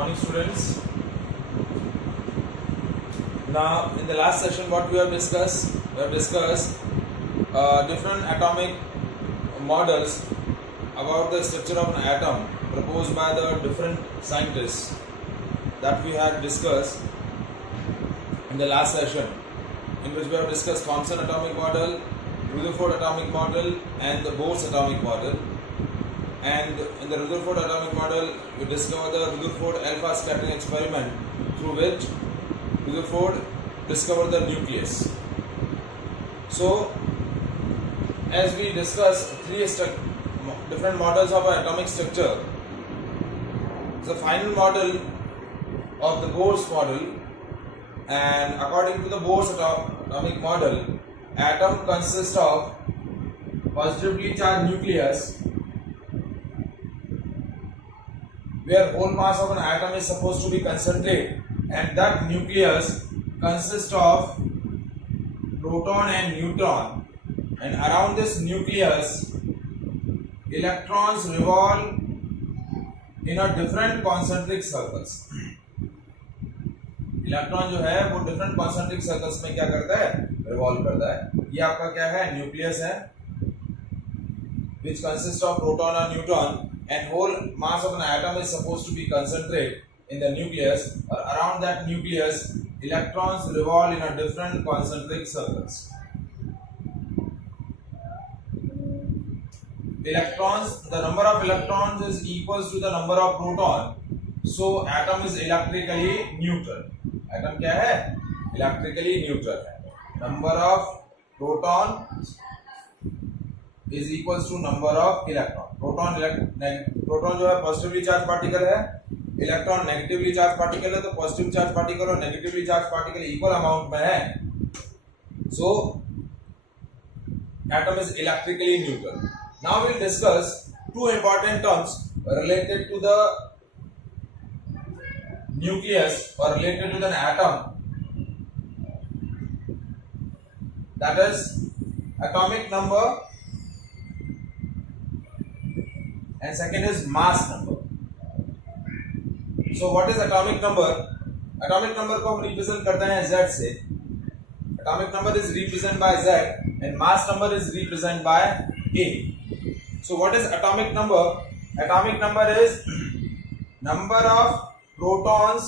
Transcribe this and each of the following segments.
morning, students. Now, in the last session, what we have discussed? We have discussed different atomic models about the structure of an atom proposed by the different scientists that we had discussed in the last session, in which we have discussed Thomson atomic model, Rutherford atomic model, and the Bohr's atomic model. And in the Rutherford atomic model, we discovered the Rutherford alpha scattering experiment, through which Rutherford discovered the nucleus. So, as we discussed three different models of atomic structure, the final model of the Bohr's model, and according to the Bohr's atomic model, atom consists of positively charged nucleus, where whole mass of an atom is supposed to be concentrated, and that nucleus consists of proton and neutron, and around this nucleus electrons revolve in a different concentric circles. Electron जो है वो different concentric circles में क्या करता है, revolve करता है. ये आपका क्या है, न्यूक्लियस है, which consists of proton and neutron, and whole mass of an atom is supposed to be concentrated in the nucleus, or around that nucleus electrons revolve in a different concentric circles. Electrons, the number of electrons is equals to the number of proton, so atom is electrically neutral. Atom क्या है, electrically neutral है. Number of proton is equals to number of electron. Proton जो है positively charge particle है, electron negatively charge particle है, तो positive charge particle और negatively charge particle equal amount में है. So atom is electrically neutral. Now we will discuss two important terms related to the nucleus और related to the atom, that is atomic number and second is mass number. So what is atomic number? Atomic number को हम represent करते हैं Z से. Atomic number is represented by Z and mass number is represented by A. So what is atomic number? Atomic number is number of protons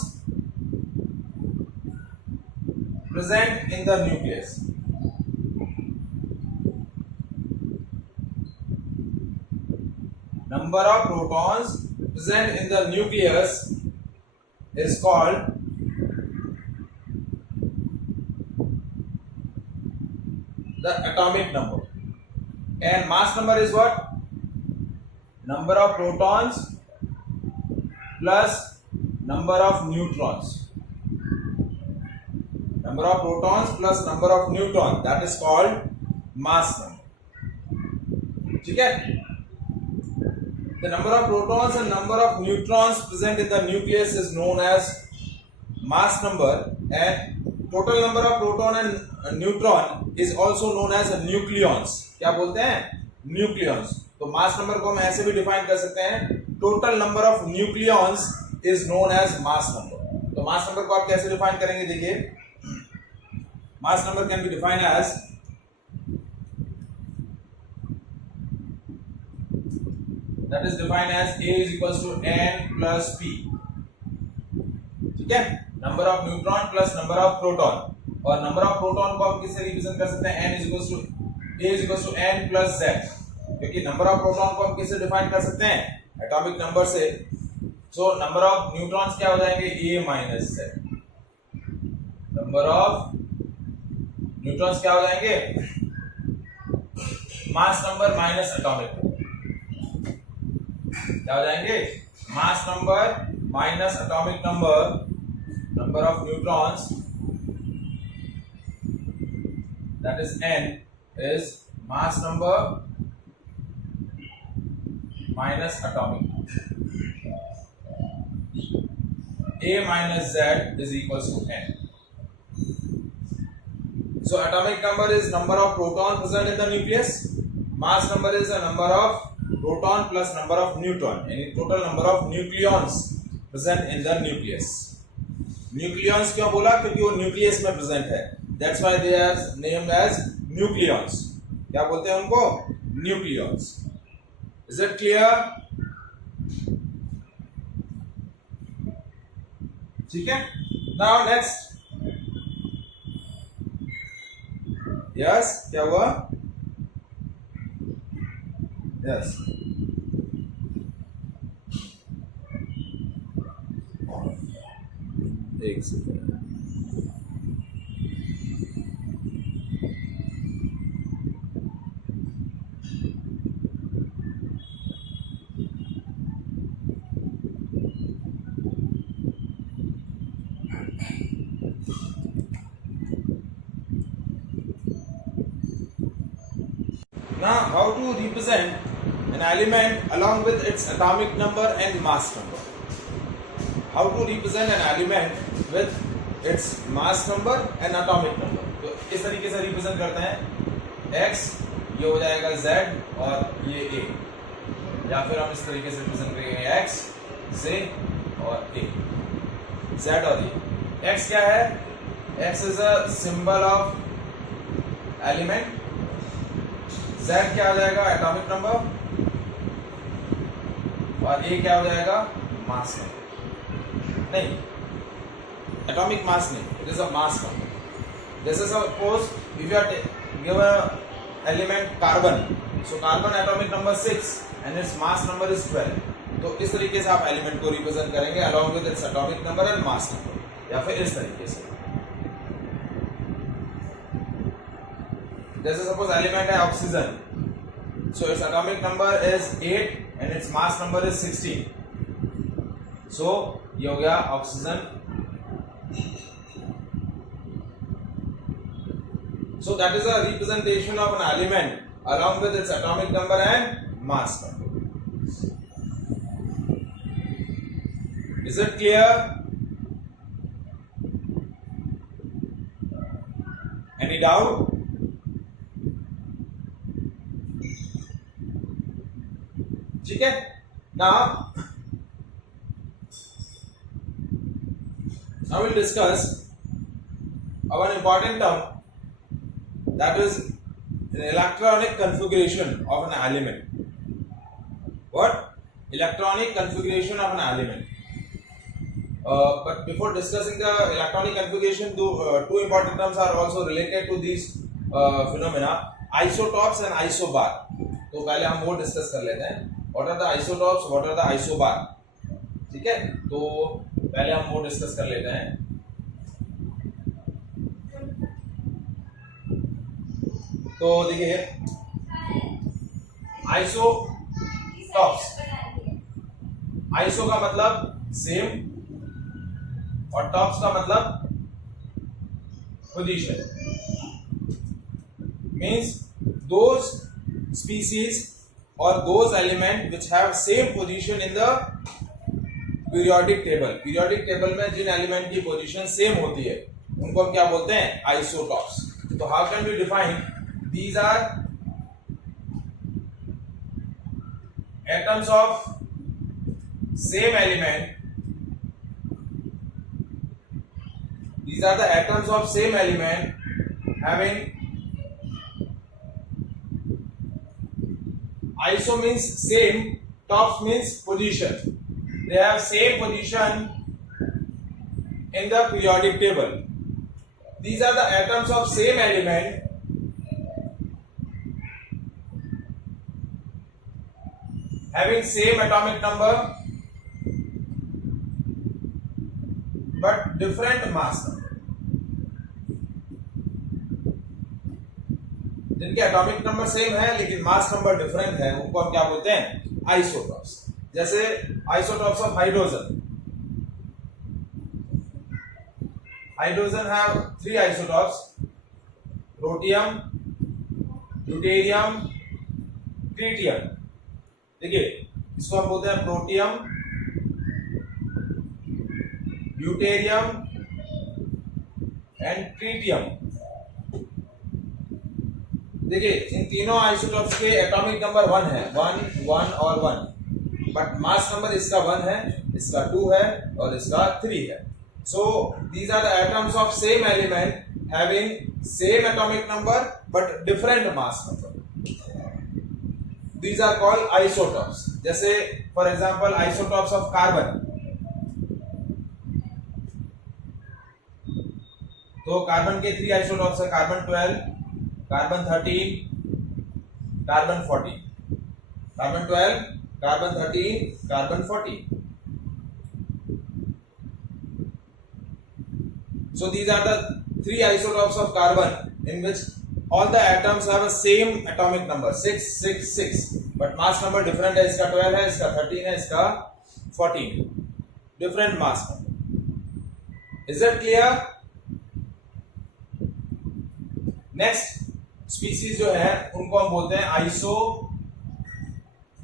present in the nucleus. Number of protons present in the nucleus is called the atomic number. And mass number is what? Number of protons plus number of neutrons. Number of protons plus number of neutrons, that is called mass number. ठीक है? The number of protons and number of neutrons present in the nucleus is known as mass number, and total number of proton and neutron is also known as nucleons. क्या बोलते हैं? Nucleons. तो mass number को हम ऐसे भी define कर सकते हैं, total number of nucleons is known as mass number. तो mass number को आप कैसे define करेंगे, देखिए. Mass number can be defined as that is defined as A is equals to N plus P. ठीक है, number of neutron plus number of proton, और number of proton को आप किससे रिप्रेजेंट कर सकते हैं, N is equals to A is equals to N plus Z, क्योंकि नंबर ऑफ प्रोटॉन को हम किससे डिफाइन कर सकते हैं, एटॉमिक नंबर से. सो नंबर ऑफ न्यूट्रॉन्स क्या हो जाएंगे, A minus Z. Number of neutrons क्या हो जाएंगे, mass number minus atomic number. क्या हो जाएंगे, mass number minus atomic number. Number of neutrons, that is N, is mass number minus atomic number. A minus Z is equals to N. So atomic number is number of proton present in the nucleus. Mass number is a number of proton plus number of neutron, and total number of nucleons present in the nucleus. Nucleons क्यों बोला? क्योंकि वो nucleus में present है. That's why they are named as nucleons. क्या बोलते हैं उनको? Nucleons. Is it clear? ठीक है. Now next. Yes, क्या हुआ? Yes. एक second. Now, how to represent an element along with its atomic number and mass number? How to represent an element with its mass number and atomic number? तो इस तरीके से represent करते हैं. x ये हो जाएगा z और ये a, या फिर हम इस तरीके से रिप्रेजेंट करेंगे x z और a, z और a. x क्या है? x is a symbol of element. Z क्या हो जाएगा? Atomic number. और A क्या हो जाएगा? Mass number. नहीं, एटॉमिक मास नहीं, it is a mass number. जैसे suppose if you are give a element carbon, so carbon atomic number 6 and its mass number is 12. तो इस तरीके से आप एलिमेंट को रिप्रेजेंट करेंगे along with its atomic number and mass number, या फिर इस तरीके से. जैसे सपोज एलिमेंट है oxygen, so its atomic number is 8 and its mass number is 16. so ये हो गया oxygen. so that is a representation of an element along with its atomic number and mass number. Is it clear? Any doubt? ठीक है. Now we'll discuss our important term, that is an electronic configuration of an element. What? Electronic configuration of an element. But before discussing the electronic configuration, two important terms are also related to these phenomena: isotopes and isobar. तो पहले हम वो discuss कर लेते हैं. What are the isotopes? What are the isobar? ठीक है, तो पहले हम वो डिस्कस कर लेते हैं. तो देखिए, आइसोटॉप्स, आइसो का मतलब सेम और टॉप्स का मतलब position. Means those species or those element which have same position in the periodic table. Periodic table में जिन element की position same होती है उनको हम क्या बोलते हैं? Isotopes. तो how can we define? These are atoms of same element. These are the atoms of same element having iso means same, tops means position. They have same position in the periodic table. These are the atoms of same element having same atomic number but different mass number. जिनके atomic number same है लेकिन mass number different है, उनको हम क्या बोलते हैं? Isotopes. जैसे isotopes of hydrogen. Hydrogen have 3 isotopes: protium, deuterium, tritium. देखिए, इसको हम बोलते हैं प्रोटियम, ड्यूटेरियम एंड ट्रिटियम. देखिए, इन तीनों आइसोटॉप्स के एटॉमिक नंबर 1 है, 1 1 और 1, बट मास नंबर इसका 1 है, इसका 2 है और इसका 3 है. So these are the atoms of same element having same atomic number but different mass number. These are called isotopes. जैसे for example isotopes of carbon. तो कार्बन के 3 आइसोटॉप्स है, carbon 12, carbon 13, carbon 14. Carbon 12, carbon 13, carbon 14. So these are the 3 isotopes of carbon in which all the atoms have a same atomic number 666, but mass number different है. इसका 12 है, इसका 13 है, इसका 14. Different mass number. Is that clear? Next species जो है उनको हम बोलते हैं आइसो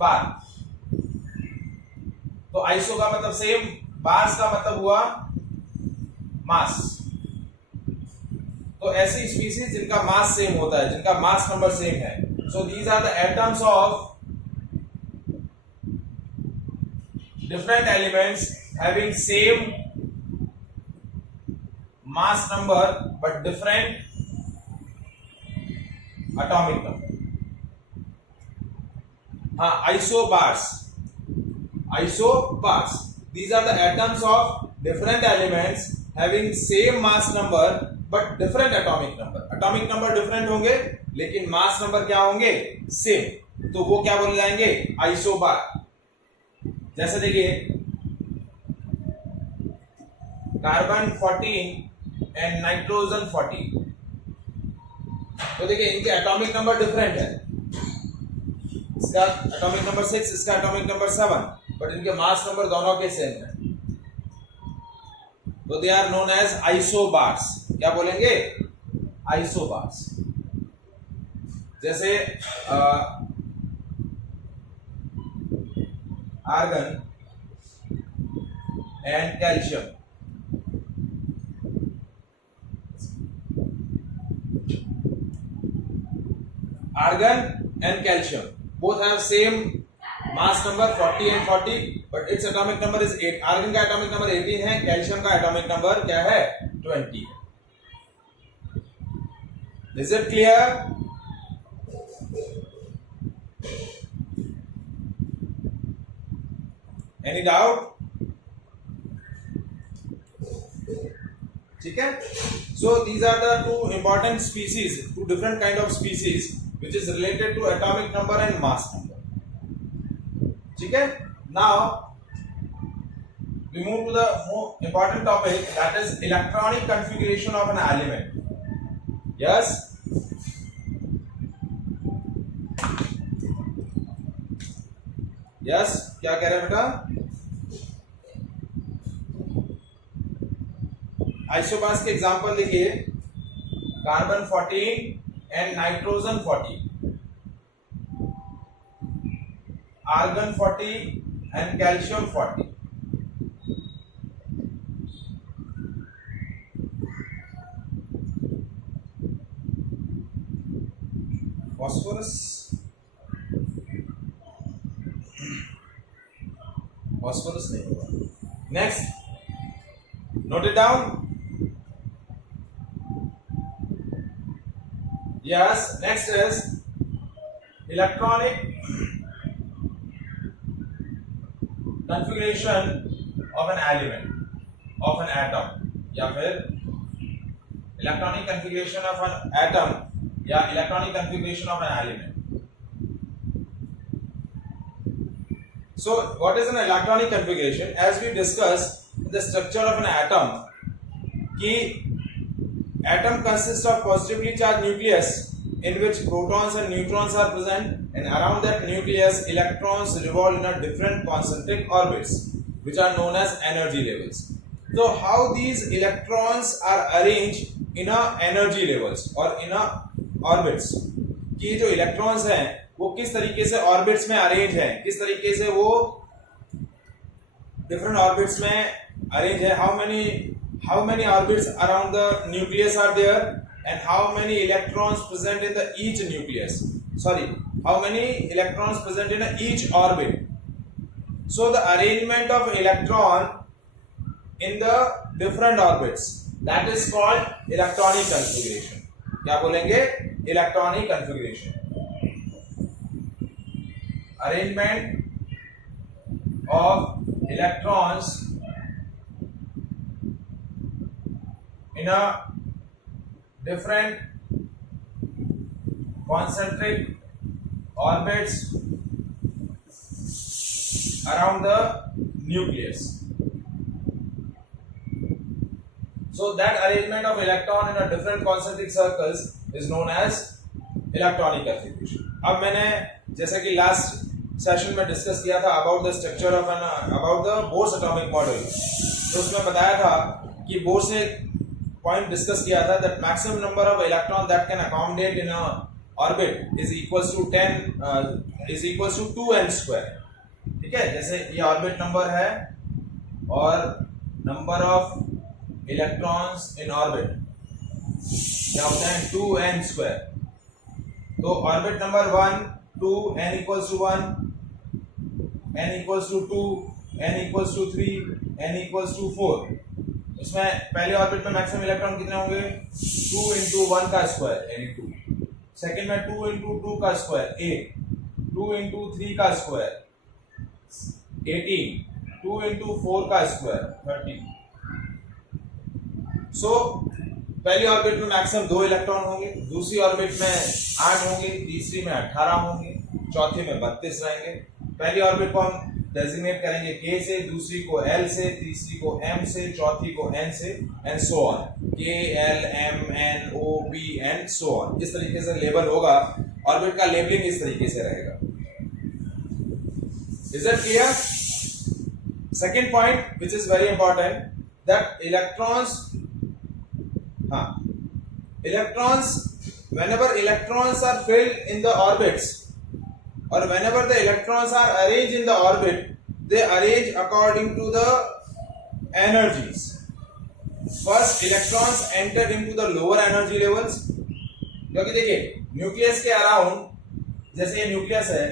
बार. तो आइसो का मतलब सेम, बार्स का मतलब हुआ मास. तो ऐसी स्पीसीज जिनका मास सेम होता है, जिनका मास नंबर सेम है. So these are the atoms of different elements having same mass number but different atomic number. Isobars. Isobars. These are the atoms of different elements having same mass number but different atomic number. Atomic number different होंगे लेकिन mass number क्या होंगे? Same. तो वो क्या बोले जाएंगे? Isobar. जैसे देखिए कार्बन 14 and नाइट्रोजन 14. तो देखिए इनके एटॉमिक नंबर डिफरेंट है. इसका एटॉमिक नंबर 6, इसका एटॉमिक नंबर 7, बट इनके मास नंबर दोनों के सेम है. तो they are known as isobars. क्या बोलेंगे? आइसोबार्स. जैसे argon and calcium. Argon and calcium both have same mass number 40 and 40, but its atomic number is 8. Argon का atomic number 18 है, calcium का atomic number क्या है? 20. Is it clear? Any doubt? ठीक है. So these are the two important species, two different kind of species which is related to atomic number and mass number. ठीक है. Now we move to the more important topic, that is electronic configuration of an element. Yes. Yes. क्या कह रहे हैं बेटा? Isobars के example देखिए, carbon 14 and nitrogen 40, argon 40 and calcium 40. Phosphorus नहीं होगा. Next, note it down. Yes, next is electronic configuration of an element, of an atom, या फिर electronic configuration of an atom या electronic configuration of an element. So, what is an electronic configuration? As we discussed in the structure of an atom, कि atom consists of positively charged nucleus in which protons and neutrons are present, and around that nucleus electrons revolve in a different concentric orbits which are known as energy levels. So how these electrons are arranged in a energy levels or in a orbits, कि जो electrons हैं वो किस तरीके से orbits में arrange हैं, किस तरीके से वो different orbits में arrange है, how many orbits around the nucleus are there, and how many electrons present in the each nucleus. Sorry, how many electrons present in each orbit. So the arrangement of electron in the different orbits, that is called electronic configuration. क्या बोलेंगे? Electronic configuration. Arrangement of electrons in a different concentric orbits around the nucleus. So that arrangement of electron in a different concentric circles is known as electronic configuration. अब मैंने जैसा कि last session में discuss किया था about the structure of an about the Bohr's atomic model, तो उसमें बताया था कि बोर्स ने पॉइंट डिस्कस किया था that maximum number of electron that can accommodate in a orbit is equals to 2n square. ठीक है, जैसे ये ऑर्बिट नंबर है और number of electrons in orbit क्या होता है 2n स्क्वायर. तो orbit number 1 2 n equals to 1, n equals to 2, n equals to 3, n equals to 4. इसमें पहले ऑर्बिट में मैक्सिमम इलेक्ट्रॉन कितने होंगे 2 into 1 का स्क्वायर यानी 2. सेकंड में 2 into 2 का स्क्वायर 8, 2 into 3 का स्क्वायर 18, 2 into 4 का स्क्वायर 30. सो पहली ऑर्बिट में मैक्सिमम 2 इलेक्ट्रॉन होंगे, दूसरी ऑर्बिट में 8 होंगे, तीसरी में 18 होंगे, चौथी में 32 रहेंगे. पहली ऑर्बिट को हम डेजिग्नेट करेंगे K से, दूसरी को L से, तीसरी को M से, चौथी को N से and so on. K L M N O P and so on. इस तरीके से लेबल होगा. ऑर्बिट का लेबलिंग इस तरीके से रहेगा. Is it clear? Second point which is very important that electrons whenever electrons are filled in the orbits or whenever the electrons are arranged in the orbit, they arrange according to the energies. First electrons enter into the lower energy levels, क्योंकि देखिए nucleus के around, जैसे ये nucleus है,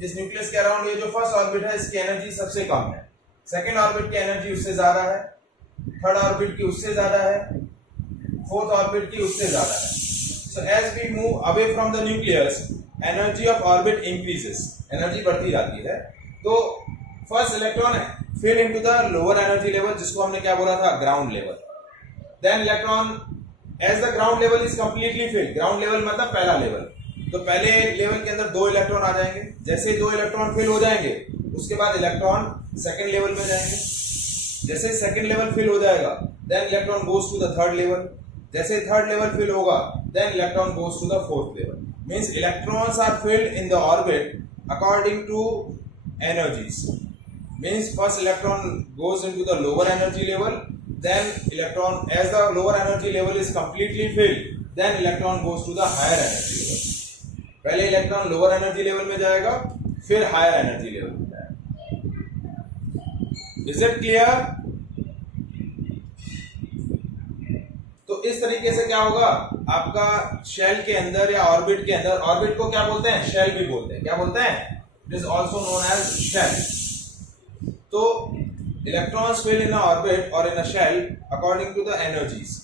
इस nucleus के around ये जो फर्स्ट ऑर्बिट है इसकी एनर्जी सबसे कम है, सेकेंड ऑर्बिट की एनर्जी उससे ज्यादा है, थर्ड ऑर्बिट की उससे ज्यादा है, फोर्थ ऑर्बिट की उससे ज्यादा है. So as we move away from the nucleus energy of orbit increases, energy बढ़ती जाती है. तो first electron fill into the lower energy level जिसको हमने क्या बोला था ground level. Then electron as the ground level is completely fill, ground level मतलब पहला लेवल, तो पहले लेवल के अंदर 2 इलेक्ट्रॉन आ जाएंगे. जैसे 2 इलेक्ट्रॉन फिल हो जाएंगे उसके बाद इलेक्ट्रॉन सेकेंड लेवल में जाएंगे. जैसे सेकेंड लेवल फिल हो जाएगा then electron goes to the third level. जैसे थर्ड लेवल फिल होगा then electron goes to the fourth level. Means electrons are filled in the orbit according to energies. Means first electron goes into the lower energy level, then electron as the lower energy level is completely filled then electron goes to the higher energy level. पहले electron lower energy level में जाएगा फिर higher energy level में जाएगा. Is it clear? तो इस तरीके से क्या होगा आपका शेल के अंदर या ऑर्बिट के अंदर, ऑर्बिट को क्या बोलते हैं शेल भी बोलते हैं. क्या बोलते हैं? It is also known as shell. तो electrons fill in a orbit और in a shell according to the energies.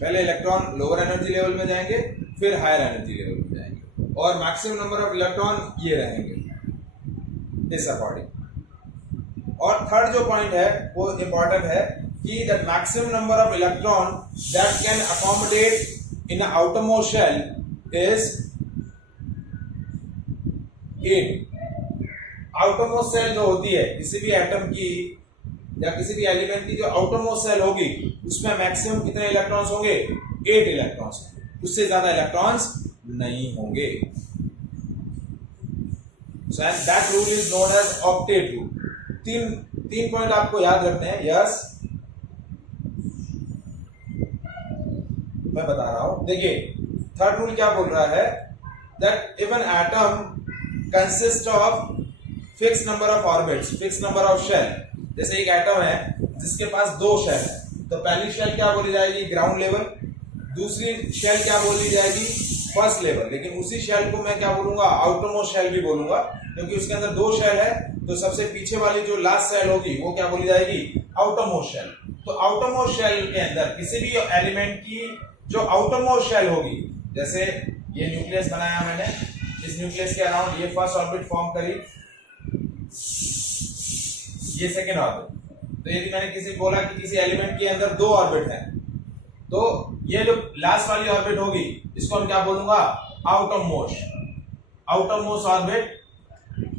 पहले इलेक्ट्रॉन लोअर एनर्जी लेवल में जाएंगे फिर हायर एनर्जी लेवल में जाएंगे और मैक्सिमम नंबर ऑफ इलेक्ट्रॉन ये रहेंगे इस अकॉर्डिंग. और थर्ड जो पॉइंट है वो इंपॉर्टेंट है कि the maximum number of electron that can accommodate in outermost shell is 8. Outermost shell जो होती है किसी भी एटम की या किसी भी एलिमेंट की, जो आउटरमोस्ट सेल होगी उसमें मैक्सिमम कितने इलेक्ट्रॉन्स होंगे 8 इलेक्ट्रॉन्स. उससे ज्यादा इलेक्ट्रॉन्स नहीं होंगे. So and that rule is known as octet rule. तीन पॉइंट आपको याद रखने हैं. यस मैं बता रहा हूं. देखिए थर्ड रूल क्या बोल रहा है that if an atom consist of fix number of orbits, fix number of shell. जैसे एक एटम है जिसके पास 2 शेल है, तो पहली शेल क्या बोली जाएगी ग्राउंड लेवल, दूसरी शेल क्या बोली जाएगी फर्स्ट लेवल, लेकिन उसी शेल को मैं क्या बोलूंगा, आउटर मोस्ट शेल भी बोलूंगा, क्योंकि उसके अंदर 2 शेल है, तो सबसे पीछे वाली जो लास्ट शेल होगी वो क्या बोली जाएगी, आउटर मोस्ट शेल। तो आउटर मोस्ट शेल के अंदर किसी भी एलिमेंट की जो आउटर मोस्ट शेल होगी, जैसे ये न्यूक्लियस बनाया मैंने, इस न्यूक्लियस के अराउंड ये फर्स्ट ऑर्बिट फॉर्म करी, ये सेकेंड ऑर्बिट। तो यदि मैंने किसी बोला कि किसी एलिमेंट के अंदर 2 ऑर्बिट है, तो ये जो लास्ट वाली ऑर्बिट होगी इसको हम क्या बोलूंगा, आउटर मोस्ट ऑर्बिट,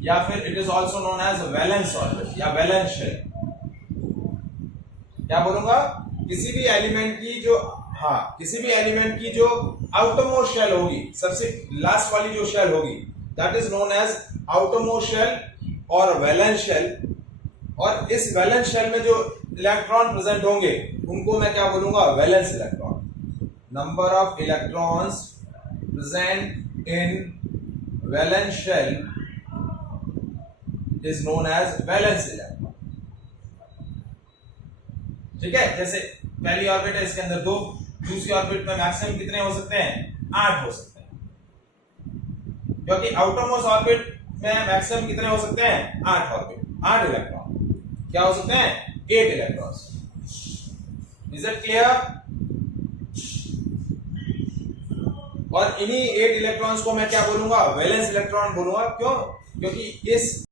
या फिर it is also known as valence orbit या वैलेंस शेल। क्या बोलूंगा, किसी भी एलिमेंट की जो आउटर मोस्ट शेल होगी, सबसे लास्ट वाली जो शेल होगी, that is known as outermost shell और वैलेंस शेल। और इस वैलेंस शेल में जो इलेक्ट्रॉन प्रेजेंट होंगे उनको मैं क्या बोलूंगा, valence electron. Number of electrons present in valence shell is known as valence electron. ठीक है, जैसे पहली ऑर्बिट है, इसके अंदर 2, दूसरी ऑर्बिट में मैक्सिमम कितने हो सकते हैं, 8 हो सकते हैं, क्योंकि आउटर मोस्ट ऑर्बिट में मैक्सिमम कितने हो सकते हैं, 8 ऑर्बिट, 8 इलेक्ट्रॉन क्या हो सकते हैं, 8 इलेक्ट्रॉन्स। Is it clear? और इन्हीं 8 इलेक्ट्रॉन्स को मैं क्या बोलूंगा, वैलेंस इलेक्ट्रॉन बोलूंगा। क्यों? क्योंकि इस